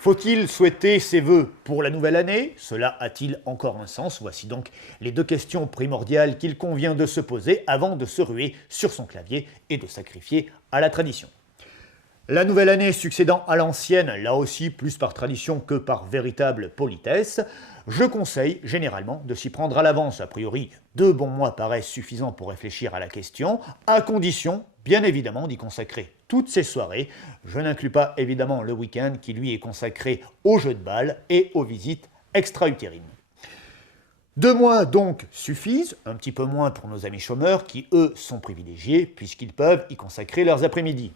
Faut-il souhaiter ses vœux pour la nouvelle année? Cela a-t-il encore un sens? Voici donc les deux questions primordiales qu'il convient de se poser avant de se ruer sur son clavier et de sacrifier à la tradition. La nouvelle année succédant à l'ancienne, là aussi plus par tradition que par véritable politesse, je conseille généralement de s'y prendre à l'avance. A priori, 2 bons mois paraissent suffisants pour réfléchir à la question, à condition, bien évidemment, d'y consacrer toutes ces soirées. Je n'inclus pas évidemment le week-end qui lui est consacré aux jeux de balle et aux visites extra-utérines. 2 mois donc suffisent, un petit peu moins pour nos amis chômeurs qui eux sont privilégiés puisqu'ils peuvent y consacrer leurs après-midi.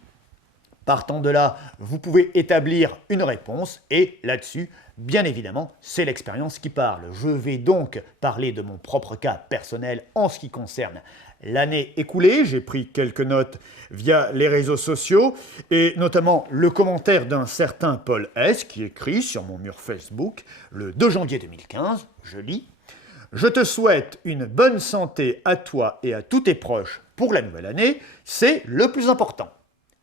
Partant de là, vous pouvez établir une réponse et là-dessus, bien évidemment, c'est l'expérience qui parle. Je vais donc parler de mon propre cas personnel en ce qui concerne l'année écoulée. J'ai pris quelques notes via les réseaux sociaux et notamment le commentaire d'un certain Paul S. qui écrit sur mon mur Facebook le 2 janvier 2015, je lis « Je te souhaite une bonne santé à toi et à tous tes proches pour la nouvelle année, c'est le plus important. »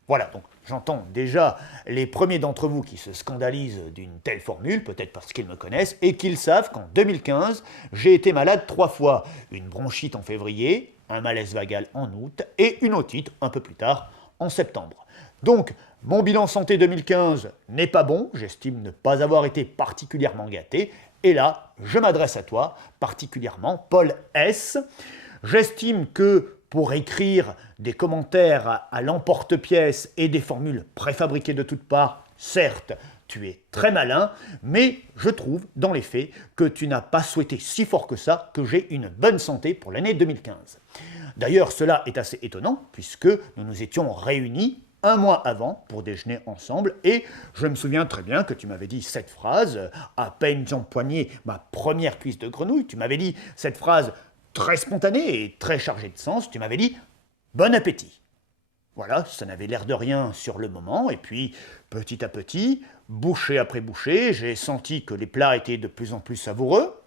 Voilà, donc j'entends déjà les premiers d'entre vous qui se scandalisent d'une telle formule, peut-être parce qu'ils me connaissent, et qu'ils savent qu'en 2015, j'ai été malade 3 fois. Une bronchite en février, un malaise vagal en août, et une otite un peu plus tard, en septembre. Donc, mon bilan santé 2015 n'est pas bon, j'estime ne pas avoir été particulièrement gâté, et là, je m'adresse à toi, particulièrement Paul S. J'estime que pour écrire des commentaires à l'emporte-pièce et des formules préfabriquées de toutes parts, certes, tu es très malin, mais je trouve, dans les faits, que tu n'as pas souhaité si fort que ça que j'ai une bonne santé pour l'année 2015. D'ailleurs, cela est assez étonnant, puisque nous nous étions réunis 1 mois avant pour déjeuner ensemble, et je me souviens très bien que tu m'avais dit cette phrase, à peine j'empoignais ma première cuisse de grenouille, tu m'avais dit cette phrase très spontané et très chargé de sens, tu m'avais dit « bon appétit ». Voilà, ça n'avait l'air de rien sur le moment, et puis petit à petit, bouchée après bouchée, j'ai senti que les plats étaient de plus en plus savoureux,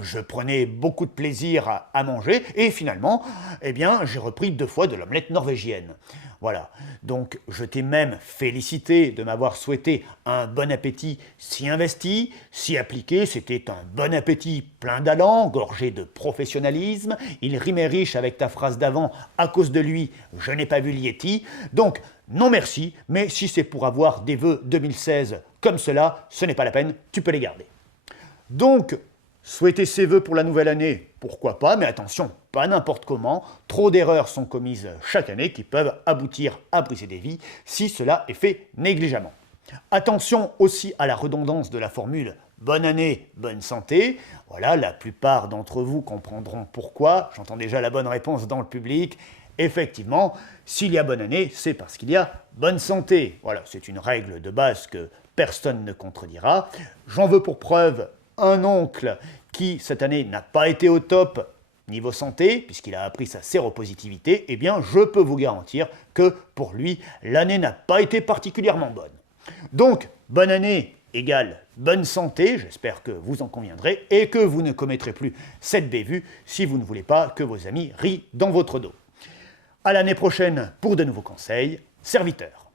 je prenais beaucoup de plaisir à manger, et finalement, eh bien, j'ai repris 2 fois de l'omelette norvégienne. Voilà, donc je t'ai même félicité de m'avoir souhaité un bon appétit si investi, si appliqué, c'était un bon appétit plein d'allant, gorgé de professionnalisme, il rimait riche avec ta phrase d'avant, à cause de lui, je n'ai pas vu l'Yeti, donc non merci, mais si c'est pour avoir des vœux 2016 comme cela, ce n'est pas la peine, tu peux les garder. Donc, souhaiter ses vœux pour la nouvelle année, pourquoi pas, mais attention, pas n'importe comment, trop d'erreurs sont commises chaque année qui peuvent aboutir à briser des vies si cela est fait négligemment. Attention aussi à la redondance de la formule « bonne année, bonne santé ». Voilà, la plupart d'entre vous comprendront pourquoi, j'entends déjà la bonne réponse dans le public. Effectivement, s'il y a bonne année, c'est parce qu'il y a bonne santé. Voilà, c'est une règle de base que personne ne contredira. J'en veux pour preuve un oncle qui, cette année, n'a pas été au top niveau santé, puisqu'il a appris sa séropositivité, eh bien, je peux vous garantir que, pour lui, l'année n'a pas été particulièrement bonne. Donc, bonne année égale bonne santé, j'espère que vous en conviendrez, et que vous ne commettrez plus cette bévue si vous ne voulez pas que vos amis rient dans votre dos. À l'année prochaine pour de nouveaux conseils, serviteurs.